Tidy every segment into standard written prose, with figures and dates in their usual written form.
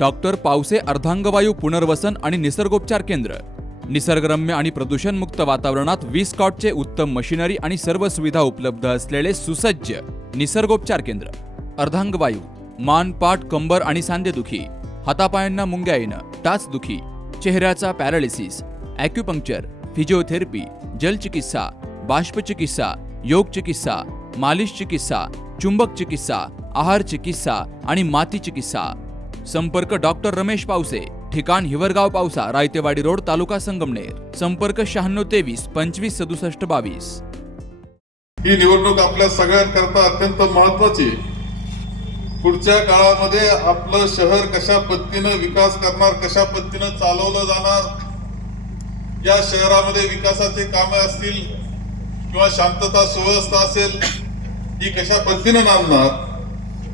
Doctor Pawase अर्धांगवायू पुनर्वसन आणि निसर्गोपचार केंद्र, निसर्गरम्य आणि प्रदूषणमुक्त वातावरणात 20 कॉटचे उत्तम मशिनरी आणि सर्व सुविधा उपलब्ध असलेले सुसज्ज निसर्गोपचार केंद्र. अर्धांगवायू, मान, पाठ, कंबर आणि सांधेदुखी, हातापायांना मुंग्या येणं, टाचदुखी, चेहऱ्याचा पॅरालिसिस, ॲक्युपंक्चर, फिजिओथेरपी, जलचिकित्सा, बाष्पचिकित्सा, योग चिकित्सा, मालिश चिकित्सा, चुंबक चिकित्सा, आहार चिकित्सा आणि माती चिकित्सा. संपर्क डॉक्टर रमेश पावसे, ठिकाण हिवरगाव पावसा, रायतेवाडी रोड, तालुका संगमनेर. संपर्क 9623 25 67 22. ही निवडणूक आपल्या सगळ्यांकरता अत्यंत महत्वाची. पुढच्या काळामध्ये आपलं शहर कशा पद्धतीनं विकास करणार, कशा पद्धतीनं चालवलं जाणार, या शहरामध्ये विकासाचे कामे असतील किंवा शांतता सुव्यवस्था असेल, ही कशा पद्धतीनं नांदणार,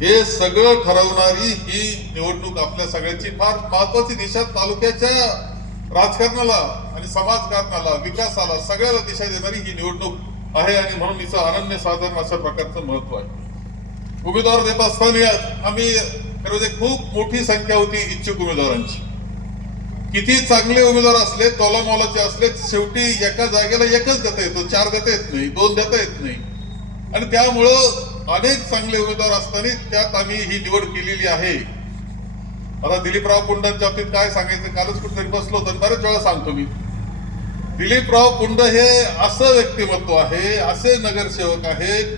हे सगळं ठरवणारी ही निवडणूक आपल्या सगळ्यांची फार महत्वाची दिशा, तालुक्याच्या राजकारणाला आणि समाजकारणाला, विकासाला, सगळ्याला दिशा देणारी ही निवडणूक आहे आणि म्हणून हिचं अनन्य साधारण अशा प्रकारचं महत्व आहे. उमेदवार देत असताना आम्ही खूप मोठी संख्या होती इच्छुक उमेदवारांची. किती चांगले उमेदवार असले, तोलामोलाचे असले, शेवटी एका जागेला एकच देता येतो, 4 देता येत नाही, 2 देता येत नाही. आणि त्यामुळं अनेक चांगले उमेदवार असताना त्यात आम्ही ही निवड केलेली आहे. आता दिलीपराव पुंडांच्या बाबतीत काय सांगायचं, कालच कुठेतरी बसलो होतो, बरेच वेळा सांगतो मी. दिलीपराव पुंड हे असं व्यक्तिमत्व आहे, असे नगरसेवक आहेत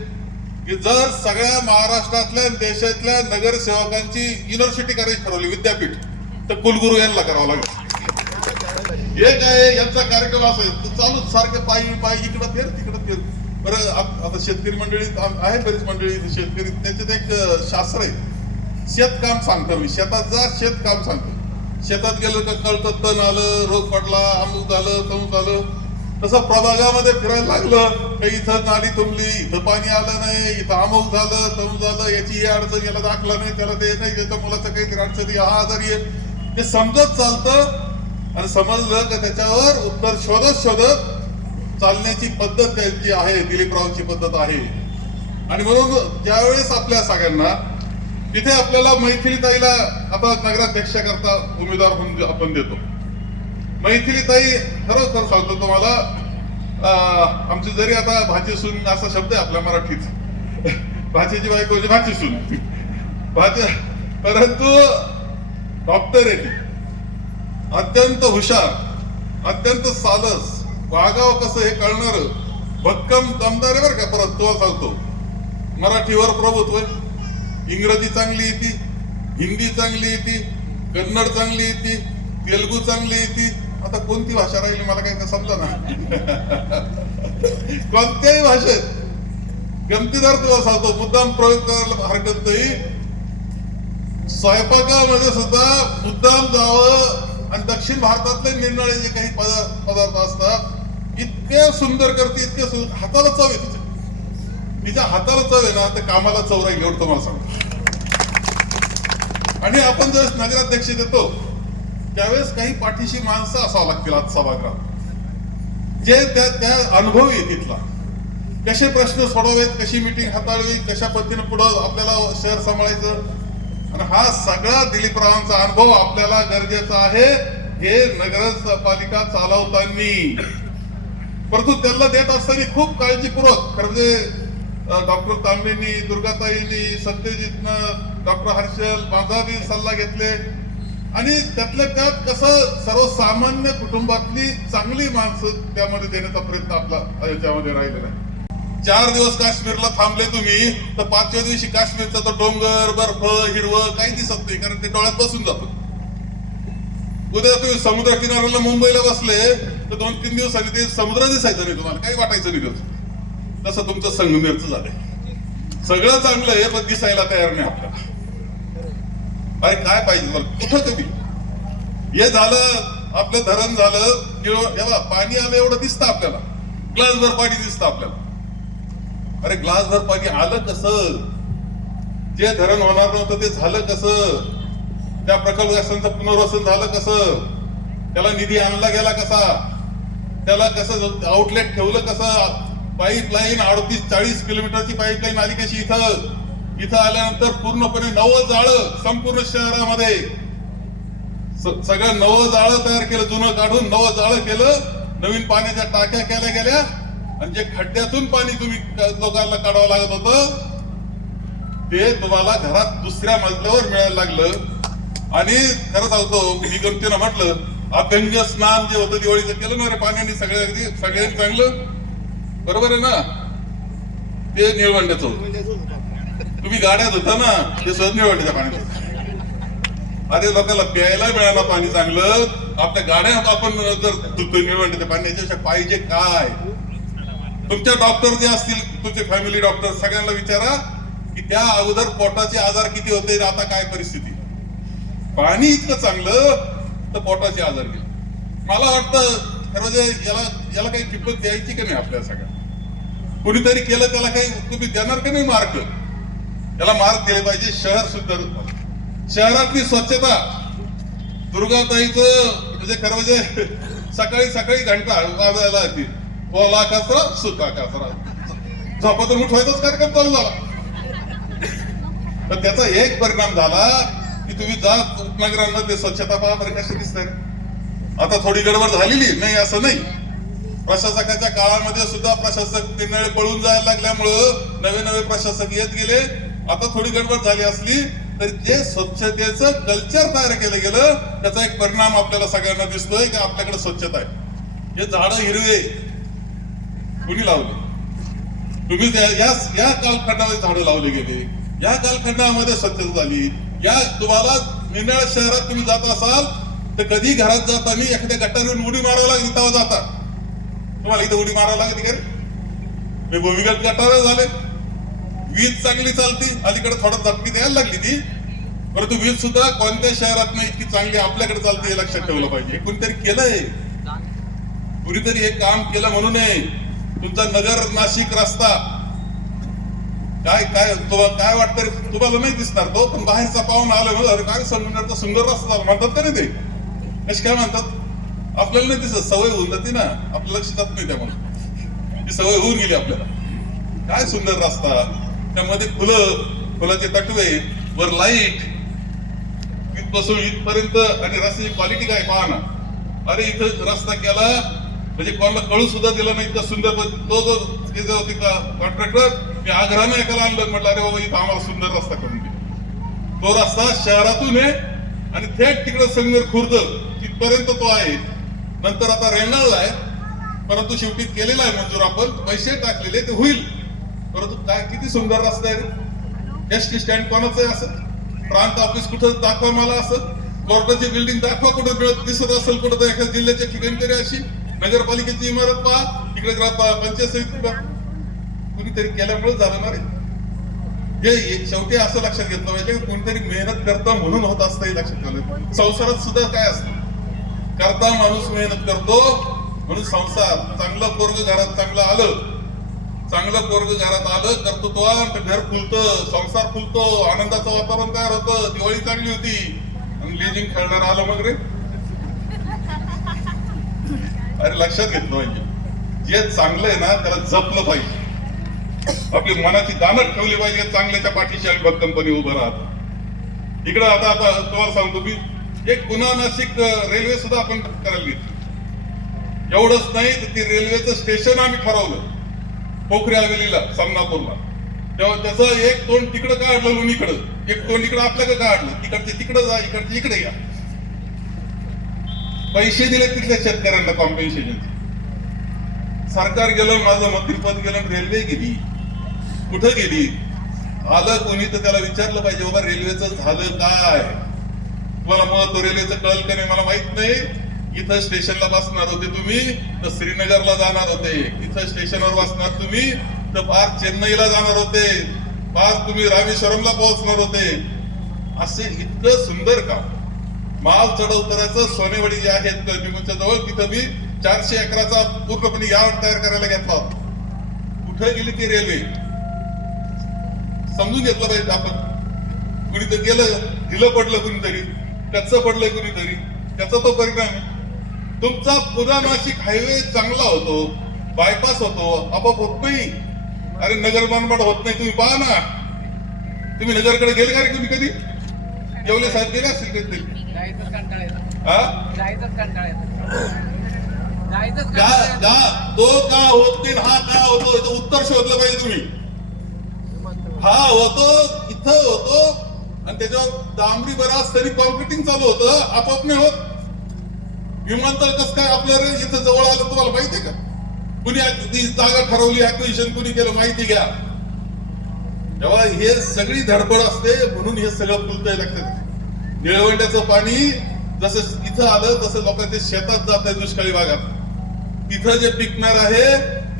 की जर सगळ्या महाराष्ट्रातल्या देशातल्या नगरसेवकांची युनिव्हर्सिटी करायची ठरवली, विद्यापीठ, तर कुलगुरू यांना करावं लागेल. हे काय यांचा कार्यक्रम असेल चालूच सारखे पायी इकडं फिर तिकडं फिर. बरं, आता शेतकरी मंडळी आहे, बरीच मंडळी शेतकरी, त्याच्यात एक शास्त्र आहे, शेतकाम सांगतो मी. शेतात जा, शेतकाम सांगतो. शेतात गेलं का कळतं, तण आलं, रोग पडला, अमुक झालं, तमुक झालं. तसं प्रभागामध्ये फिरायला लागलं काही, इथं नाली तुंबली, इथं पाणी आलं नाही, इथं अमुक झालं, तमुक झालं, याची ही अडचण, याला दाखला नाही, त्याला ते नाही, याच्या मुलाचं काहीतरी अडचणी, हा आजारी आहे, हे समजत चालतं. आणि समजलं का त्याच्यावर उत्तर शोधत चालण्याची पद्धत त्यांची आहे, दिलीपरावची पद्धत आहे. आणि म्हणून ज्यावेळेस आपल्या सगळ्यांना तिथे आपल्याला मैथिलीताईला आता नगराध्यक्ष करता उमेदवार म्हणून आपण देतो. मैथिलीताई खरोखर सांगतो तुम्हाला, आमची जरी आता भाची सून असा शब्द आहे आपल्या मराठीत, भाचीची बायको म्हणजे भाची सून, परंतु डॉक्टर आहे ती, अत्यंत हुशार, अत्यंत सालस, वागावं कसं हे कळणार, भक्कम दमदार आहे बरं का. परत तो सांगतो, मराठीवर प्रभुत्व, इंग्रजी चांगली येते, हिंदी चांगली येते, कन्नड चांगली येते, तेलुगू चांगली येते. आता कोणती भाषा राहिली मला काही समजा ना. कोणत्याही भाषेत गमतीदार तुला सांगतो, मुद्दाम प्रयोग करायला हरकत नाही. स्वयंपाकामध्ये सुद्धा मुद्दाम जावं आणि दक्षिण भारतातले निरनिराळे जे काही पदार्थ असतात इतके सुंदर करते, इतके सुंदर, हाताला चव आहे तिच्या हाताला चव आहे ना, तर कामाला चव राहील एवढं तुम्हाला सांगतो. आणि आपण ज्यावेळेस नगराध्यक्ष देतो त्यावेळेस काही पाठीशी माणसं असावं लागतील आज सभागृहात, जे त्या अनुभवी आहे तिथला, कसे प्रश्न सोडवावेत, कशी मीटिंग हाताळावी, कशा पद्धतीने पुढं आपल्याला शहर सांभाळायचं. आणि हा सगळा दिलीपरावांचा अनुभव आपल्याला गरजेचा आहे हे नगरपालिका चालवताना. परंतु त्यांना देत असताना खूप काळजीपूर्वक, खरं म्हणजे डॉक्टर तांबेंनी, दुर्गाताईंनी, सत्यजितनं, डॉक्टर हर्षल, माझा बी सल्ला घेतले. आणि त्यातल्या त्यात कसं सर्वसामान्य कुटुंबातली चांगली माणसं त्यामध्ये देण्याचा प्रयत्न आपला याच्यामध्ये राहिलेला आहे. 4 दिवस काश्मीरला थांबले तुम्ही, तर 5व्या दिवशी काश्मीरचा तो डोंगर, बर्फ, हिरवं काही दिसत नाही, कारण ते डोळ्यात बसून जातं. उद्या तुम्ही समुद्र किनाऱ्याला मुंबईला बसले तर 2-3 दिवसांनी ते समुद्र दिसायचं नाही, तुम्हाला काही वाटायचं नाही. तसं तुमचं संगमेरचं झालंय. सगळं चांगलं आहे पण दिसायला तयार नाही आपल्याला. अरे काय पाहिजे तुम्हाला, कुठं कधी हे झालं, आपलं धरण झालं किंवा पाणी आलं एवढं दिसतं आपल्याला, ग्लासभर पाणी दिसतं आपल्याला. अरे ग्लासभर पाणी आलं कसं, जे धरण होणार नव्हतं ते झालं कसं, त्या प्रकल्पाचं पुनर्वसन झालं कसं, त्याला निधी आणला गेला कसा, त्याला कसं आउटलेट ठेवलं कसं, पाईपलाईन 38-40 किलोमीटरची पाईपलाईन आली कशी, इथं आल्यानंतर पूर्णपणे नवं जाळं संपूर्ण शहरामध्ये सगळं नवं जाळं तयार केलं, जुनं काढून नवं जाळं केलं, नवीन पाण्याच्या टाक्या केल्या गेल्या आणि जे खड्ड्यातून पाणी तुम्ही लोकांना काढावं लागत होतं ते तुम्हाला घरात दुसऱ्या मजल्यावर मिळायला लागलं. आणि खरं सांगतो मी गमतीनं म्हटलं अभ्यंग स्नान जे होतं दिवाळीचं केलं ना रे पाण्याने सगळ्यांनी चांगलं, बरोबर आहे ना? ते निळवंड्याचं होतं. तुम्ही गाड्यात होता ना ते सहज निळवंड्याच्या पाण्यात. अरे लोकांना प्यायला मिळालं पाणी चांगलं, आपल्या गाड्या आपण जर धुतोय निळवंड्याच्या पाण्याच्या पाहिजे काय? तुमच्या डॉक्टर जे असतील तुमचे फॅमिली डॉक्टर सगळ्यांना विचारा की त्या अगोदर पोटाचे आजार किती होते, आता काय परिस्थिती. पाणी इतकं चांगलं तर पोटाचे आजार गेले. मला वाटतं खरं म्हणजे याला काही किंमत द्यायची का नाही आपल्या सगळ्या? कुणीतरी केलं त्याला काही तुम्ही देणार का नाही मार्क? त्याला मार्क दिले पाहिजे. शहर सुद्धा शहरातली स्वच्छता दुर्गाताईचं म्हणजे खरं म्हणजे सकाळी सकाळी घंटा वाजायला येते, ओला कचरा सुका कचरा, झोपातून उठवायचाच कार्यक्रम चालू झाला. तर त्याचा एक परिणाम झाला की तुम्ही जा उपनगरांमध्ये स्वच्छता पहा बरं कशी दिसतंय. आता थोडी गडबड झालेली नाही असं नाही. प्रशासकाच्या काळामध्ये सुद्धा प्रशासक तिन्ही पळून जायला लागल्यामुळं नवे नवे प्रशासक येत गेले. आता थोडी गडबड झाली असली तरी जे स्वच्छतेचं कल्चर तयार केलं गेलं त्याचा एक परिणाम आपल्याला सगळ्यांना दिसतोय की आपल्याकडे स्वच्छता आहे. हे झाडं हिरवे कुणी लावले? तुम्ही या कालखंडामध्ये झाडं लावले गेले, या कालखंडामध्ये स्वच्छता झाली. या तुम्हाला निनाळ शहरात तुम्ही जात असाल तर कधी घरात जाताना एखाद्या गटारीवर उडी मारावं लागली तेव्हा जाता. तुम्हाला इथे उडी मारावं लागते का? मी भूमिगत गटार झाले. वीज चांगली चालती, अलीकडे थोडं झटकी द्यायला लागली ती, परंतु वीज सुद्धा कोणत्या शहरात नाही इतकी चांगली आपल्याकडे चालते हे लक्षात ठेवलं पाहिजे. कोणीतरी केलंय, कुणीतरी हे काम केलं म्हणून तुमचा नगर नाशिक रस्ता काय काय काय वाटतं तुम्हाला नाही दिसणार तो, पण बाहेरचा पाहुणा आला अरे काय संगमनेरचा सुंदर रस्ता झाला म्हणतात तरी ते कशी काय म्हणतात. आपल्याला नाही दिसत, सवय होऊन जाते ना, आपल्या लक्षात नाही त्यामुळे ती सवय होऊन गेली आपल्याला. काय सुंदर रस्ता, त्यामध्ये फुलाचे तटवे, वर लाईट, इथपासून इथपर्यंत आणि रस्त्याची क्वालिटी काय पहा ना. अरे इथं रस्ता केला म्हणजे कोणाला कळू सुद्धा दिला नाही इतका सुंदर. तो जो कॉन्ट्रॅक्टर मी आग्रहाने एकाला आणलं, म्हटलं अरे बाबा इथं आम्हाला सुंदर रस्ता करून दे. तो रस्ता शहरातून आहे आणि थेट तिकडे संगमेर खुर्द तिथपर्यंत तो आहे. नंतर आता रेंगाळलाय, परंतु शेवटी केलेला आहे मंजूर, आपण पैसे टाकलेले ते होईल. परंतु काय किती सुंदर रस्ता आहे. एसटी स्टँड कोणाचं आहे असं, प्रांत ऑफिस कुठं दाखवा मला असं, कोर्टाची बिल्डिंग दाखवा कुठं मिळत दिसत असेल कुठं तर एखाद्या जिल्ह्याच्या ठिकाणी तरी अशी. नगरपालिकेची इमारत पहा, तिकडे पंचायत समिती पहा, कुणीतरी केल्यामुळे झालं ना रे. हे शेवटी असं लक्षात घेतलं पाहिजे की कोणीतरी मेहनत करता म्हणून होत असतं हे लक्षात ठेवलं. संसारात सुद्धा काय असतं, करता माणूस मेहनत करतो म्हणून संसार. चांगलं पोरग घरात चांगलं आलं, चांगलं पोरग घरात आलं कर्तृत्वान घर फुलतं, संसार फुलतो, आनंदाचं वातावरण तयार होतं. दिवाळी चांगली होती आणि लिजिंग खेळणार आलं मग रे. अरे लक्षात घेतलं पाहिजे, जे चांगलं आहे ना त्याला जपलं पाहिजे. आपली मनाची दानत ठेवली पाहिजे. चांगल्याच्या पाठीशी आणि भक्कमपणे उभं राहत. इकडं आता तुम्हाला सांगतो मी, एक पुन्हा नाशिक रेल्वे सुद्धा आपण करायला घेतली. एवढंच नाही तर ती रेल्वेचं स्टेशन आम्ही ठरवलं पोखरी हवेलीला समनापूरला. तेव्हा त्याचं एक तोंड तिकडं काढलं लोणीकडं, एक तोंड इकडं आपल्याकडे काढलं. तिकडचे तिकडं जा, इकडचे इकडे या. पैसे दिले तिथल्या शेतकऱ्यांना कॉम्पेन्सेशन. सरकार गेलं, माझं मंत्रिपद गेलं, रेल्वे गेली. कुठं गेली? आलं कोणी तर त्याला विचारलं पाहिजे बाबा रेल्वेचं झालं काय. तुम्हाला महत्व रेल्वेचं कळलं का नाही मला माहित नाही. इथं स्टेशनला बसणार होते तुम्ही तर श्रीनगरला जाणार होते, इथं स्टेशनवर बसणार तुम्ही तर पार चेन्नईला जाणार होते, पार तुम्ही रामेश्वरमला पोहोचणार होते. असे इतकं सुंदर काम. माल चढउतराचं सोनेवाडी जे आहेत निमूच्या जवळ, तिथं मी 400 एकराचा पूर्णपणे यार्ड तयार करायला घेतला होता. कुठे गेली ती रेल्वे समजून घेतलं पाहिजे आपण. कुणीतरी गेलं, ढिलं पडलं कुणीतरी, कच्चं पडलंय कुणीतरी, त्याचा तो परिणाम आहे. तुमचा पुन्हा नाशिक हायवे चांगला होतो, बायपास होतो, आपोआप होत नाही. अरे नगर मनमाड होत नाही, तुम्ही पहा ना. तुम्ही नगरकडे गेले का रे तुम्ही कधी? येवले साहेब गेले असतील कधीतरी. जायचंच कंटाळा येतो. हा? जायचंच कंटाळा येतो. जायचंच का कंटाळा येतो. का तो का होत नाही हा का होतो याचं उत्तर शोधलं पाहिजे तुम्ही. हा होतो इथं होतो आणि त्याच्यावर डांबरी बराच तरी कॉन्क्रिटिंग चालू होतं, आपोआप नाही होत. विमानतळ कसं काय आपल्या इथं जवळ आलं तुम्हाला माहितीये का? कुणी ती जागा ठरवली, ऍक्विजिशन कुणी केलं माहिती घ्या. तेव्हा हे सगळी धडपड असते म्हणून हे सगळं फुलतंय. लक्षात निळवंड्याचं पाणी जसं इथं आलं तसं लोकांच्या शेतात जात आहे दुष्काळी भागात. तिथं जे पिकणार आहे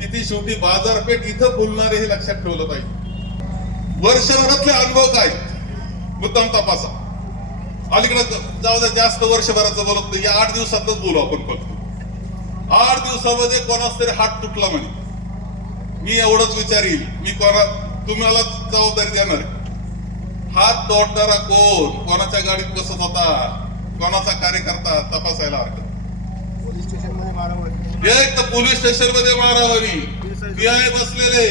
तिथे शेवटी बाजारपेठ इथं फुलणार आहे हे लक्षात ठेवलं पाहिजे. वर्षभरातले अनुभव काय मुद्दाम तपासा. अलीकडे जाऊ द्या जास्त वर्षभराचं बोलत नाही, या 8 दिवसातच बोलू आपण. फक्त 8 दिवसामध्ये कोणाच तरी हात तुटला म्हणे. मी एवढंच विचारील, मी तुम्हाला जबाबदारी देणार आहे. हात तोडणारा कोण, कोणाच्या गाडीत बसत होता, कोणाचा कार्यकर्ता तपासायला हरकत. पोलीस स्टेशन मध्ये मारामारी, एक तर पोलीस स्टेशन मध्ये मारामारी, पीआय बसलेले,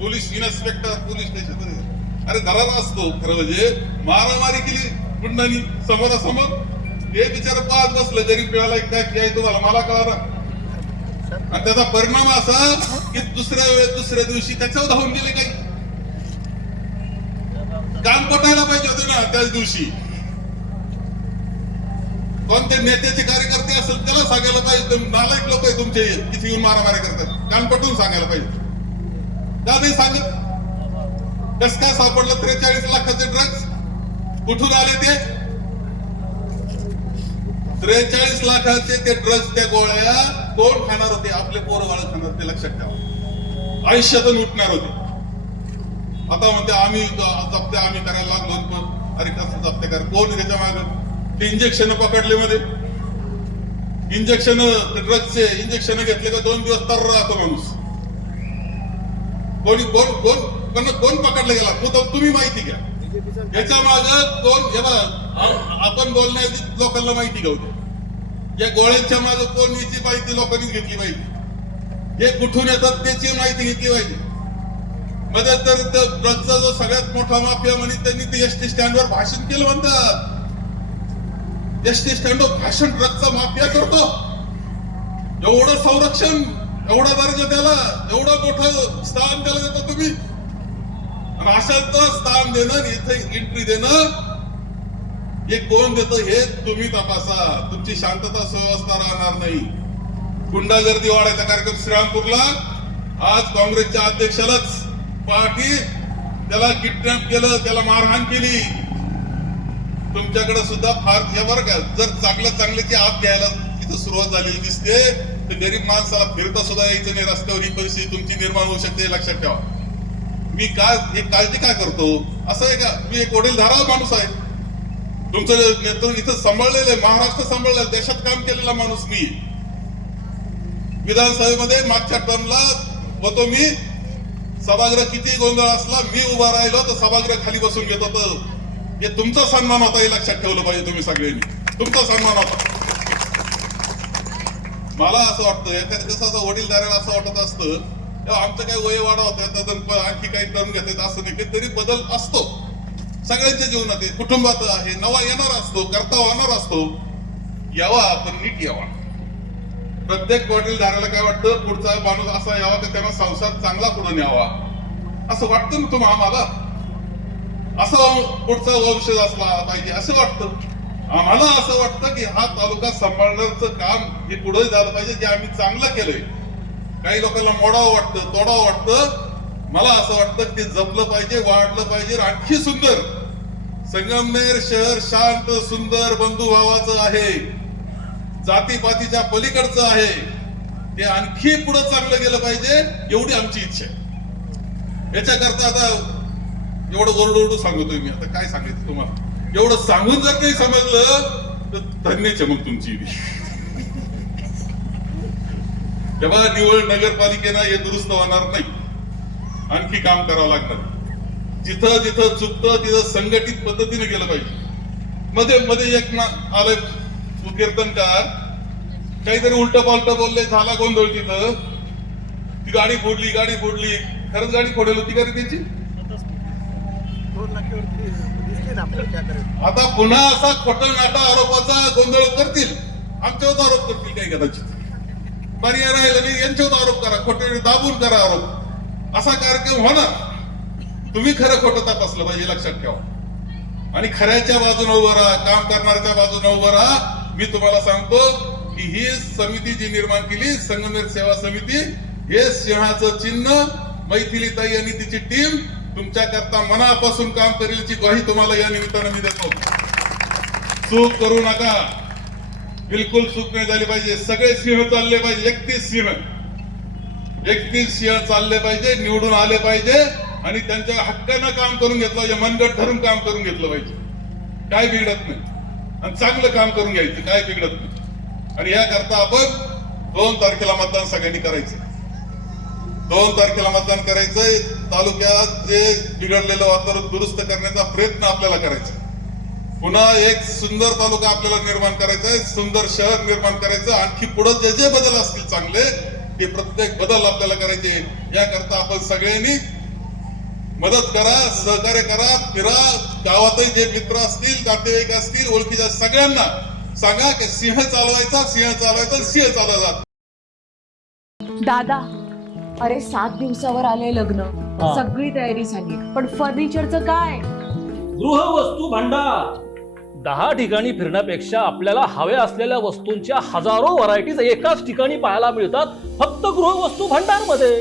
पोलीस इन्स्पेक्टर पोलीस स्टेशन मध्ये. अरे दरारा असतो खरं म्हणजे. मारामारी केली गुंडांनी समोरासमोर. हे बिचारा पाच बसलं गरीब पिळाला काय तुम्हाला मला कळा ना. आणि त्याचा परिणाम असा की दुसऱ्या दिवशी त्याच्यावर धावून गेले. काही काम पटायला पाहिजे होते ना त्याच दिवशी. कोणते नेत्याचे कार्यकर्ते असेल त्याला सांगायला पाहिजे, नालायक लोक आहे तुमचे किती येऊन मारामारी करतात, कान पटवून सांगायला पाहिजे. का नाही सांगत? कस काय सापडलं 43 लाखाचे ड्रग्ज? कुठून आले ते? 43 लाखाचे ते ड्रग्ज, त्या गोळ्या कोण खाणार होते? आपले पोरं बाळ खाणार, ते लक्षात ठेवा. आयुष्यातून उठणार होते. आता म्हणते आम्ही जप्त्या आम्ही करायला लागलो. अरे कसं जप्त्या कर? कोण त्याच्या मागे? ते इंजेक्शन पकडले मध्ये, इंजेक्शन ड्रग्जचे इंजेक्शन घेतले का 2 दिवस तर राहतो माणूस. कोण पकडलं गेला तुम्ही माहिती घ्या. याच्या माग कोण? हे बघा आपण बोलण्याची लोकांना माहिती घ्यावते. या गोळ्यांच्या मागे कोण याची माहिती लोकांनी घेतली पाहिजे. हे कुठून येतात त्याची माहिती घेतली पाहिजे. मध्ये तर ड्रग्जचा जो सगळ्यात मोठा माफिया म्हणे त्यांनी ते एसटी स्टँडवर भाषण केलं म्हणतात. एसटी स्टँडवर भाषण ड्रग्जचा माफिया करतो. एवढं संरक्षण, एवढा दर्जा त्याला, एवढं मोठं स्थान त्याला देतो तुम्ही. आणि अशात स्थान देणं, इथे एंट्री देणं, हे कोण देतं हे तुम्ही तपासा. तुमची शांतता सुव्यवस्था राहणार नाही. गुंडागर्दी वाढायचा कार्यक्रम श्रीरामपूरला. आज काँग्रेसच्या अध्यक्षालाच पार्टी त्याला किडनॅप केलं, त्याला मारहाण केली. तुमच्याकडे सुद्धा फार हे बरं का, जर चांगल्याची आप घ्यायला इथं सुरुवात झालेली दिसते तर गरीब माणसाला फिरता सुद्धा यायचं नाही रस्त्यावर. ही परिस्थिती तुमची निर्माण होऊ शकते हे लक्षात ठेवा. मी काय हे काळजी काय करतो असं आहे का? मी एक वडीलधारा माणूस आहे. तुमचं नेतृत्व इथं सांभाळलेलं आहे, महाराष्ट्र सांभाळलेलं, देशात काम केलेला माणूस मी. विधानसभेमध्ये मागच्या टर्मला होतो मी. सभागृह किती गोंधळ असला मी उभा राहिलो तर सभागृह खाली बसून घेत होतं. हे तुमचा सन्मान होता हे लक्षात ठेवलं पाहिजे तुम्ही सगळ्यांनी. तुमचा सन्मान होता. मला असं वाटतं एखाद्या कसं वडीलधाऱ्याला असं वाटत असतं तेव्हा आमचं काही वय वाढ होत आणखी काही टर्म घेतात असं नाही. तरी बदल असतो सगळ्यांच्या जीवनात. कुटुंबात आहे, नवा येणार असतो, करता होणार असतो. यावा आपण नीट यावा. प्रत्येक वडीलधाऱ्याला काय वाटतं पुढचा माणूस असा यावा की त्यांना संसार चांगला पुढे न्यावा असं वाटतं ना तुम्हाला. आम्हाला असं पुढचा वंशज असला पाहिजे असं वाटतं. आम्हाला असं वाटतं की हा तालुका सांभाळण्याचं काम हे पुढे झालं पाहिजे, जे आम्ही चांगलं केलंय. काही लोकांना मोडावं वाटतं, तोडावं वाटतं. मला असं वाटतं ते जपलं पाहिजे, वाढलं पाहिजे. आणखी सुंदर संगमनेर शहर शांत सुंदर बंधुभावाचं आहे, जातीपातीच्या पलीकडचं आहे. ते आणखी पुढे चांगलं गेलं पाहिजे एवढी आमची इच्छा आहे. याच्याकरता आता एवढं ओरडू सांगतोय मी. आता काय सांगायचं तुम्हाला? एवढं सांगून जर काही समजलं तर धन्यच मग तुमची. तेव्हा निवड नगरपालिकेनं हे दुरुस्त होणार नाही, आणखी काम करावं लागणार. जिथं जिथं चुकतं तिथं संघटित पद्धतीने गेलं पाहिजे. मध्ये मध्ये एक आलंय कीर्तनकार काहीतरी उलट पालट बोलले, झाला गोंधळ. तिथं ती गाडी फोडली. खरंच गाडी फोडेल होती का रे त्याची? 2 लाखावरती देखते ना आपल्याला क्या करेल. आता पुन्हा असा खोटा नाटा आरोपाचा गोंधळ करतील, आमच्यावर आरोप करतील काही कदाचित. पर्याय राहिला नाही, यांच्यावर आरोप करा, खोटे दाबून करा आरोप. असा कार्यक्रम होणार. तुम्ही खरं खोटं तपासलं पाहिजे, लक्षात ठेवा. आणि खऱ्याच्या बाजूने उभं राहा, काम करणाऱ्याच्या बाजूने उभं राहा. मी तुम्हाला सांगतो की ही समिती जी निर्माण केली, संगमनेर सेवा समिती, हे सिंहाचं चिन्ह, मैथिलीताई आणि तिची टीम तुमच्या करता मनापासून काम करेल ची ग्वाही तुम्हाला या निमित्तानं मी देतो. चूक करू नका, बिलकुल चूक नाही झाली पाहिजे. सगळे सिंह चालले पाहिजे, 31 सिंह चालले पाहिजे, निवडून आले पाहिजे आणि त्यांच्या हक्कानं काम करून घेतलं पाहिजे, मनगट धरून काम करून घेतलं पाहिजे. काय बिघडत नाही आणि चांगलं काम करून घ्यायचं, काय बिघडत नाही. आणि याकरता आपण 2 तारखेला मतदान सगळ्यांनी करायचं. 2 तारखेला मतदान करायचंय. तालुक्यात जे बिघडलेलं वातावरण दुरुस्त करण्याचा प्रयत्न आपल्याला करायचा. पुन्हा एक सुंदर तालुका आपल्याला निर्माण करायचा आहे, सुंदर शहर निर्माण करायचं. आणखी पुढे जे जे बदल असतील चांगले, ते प्रत्येक बदल आपल्याला करायचे. याकरता आपण सगळ्यांनी मदत करा, सहकार्य करा, फिरा. गावातही जे मित्र असतील, नातेवाईक असतील, ओळखीच्या सगळ्यांना सांगा की सिंह चालवायचा, सिंह चालवायचा, सिंह चालवायचा. दादा, अरे 7 दिवसावर आले लग्न, सगळी तयारी झाली, पण फर्निचरचं काय? गृहवस्तू भांडार 10 ठिकाणी फिरण्यापेक्षा आपल्याला हव्या असलेल्या वस्तूंच्या हजारो व्हरायटीज एकाच ठिकाणी पाहायला मिळतात, फक्त गृहवस्तू भांडार मध्ये.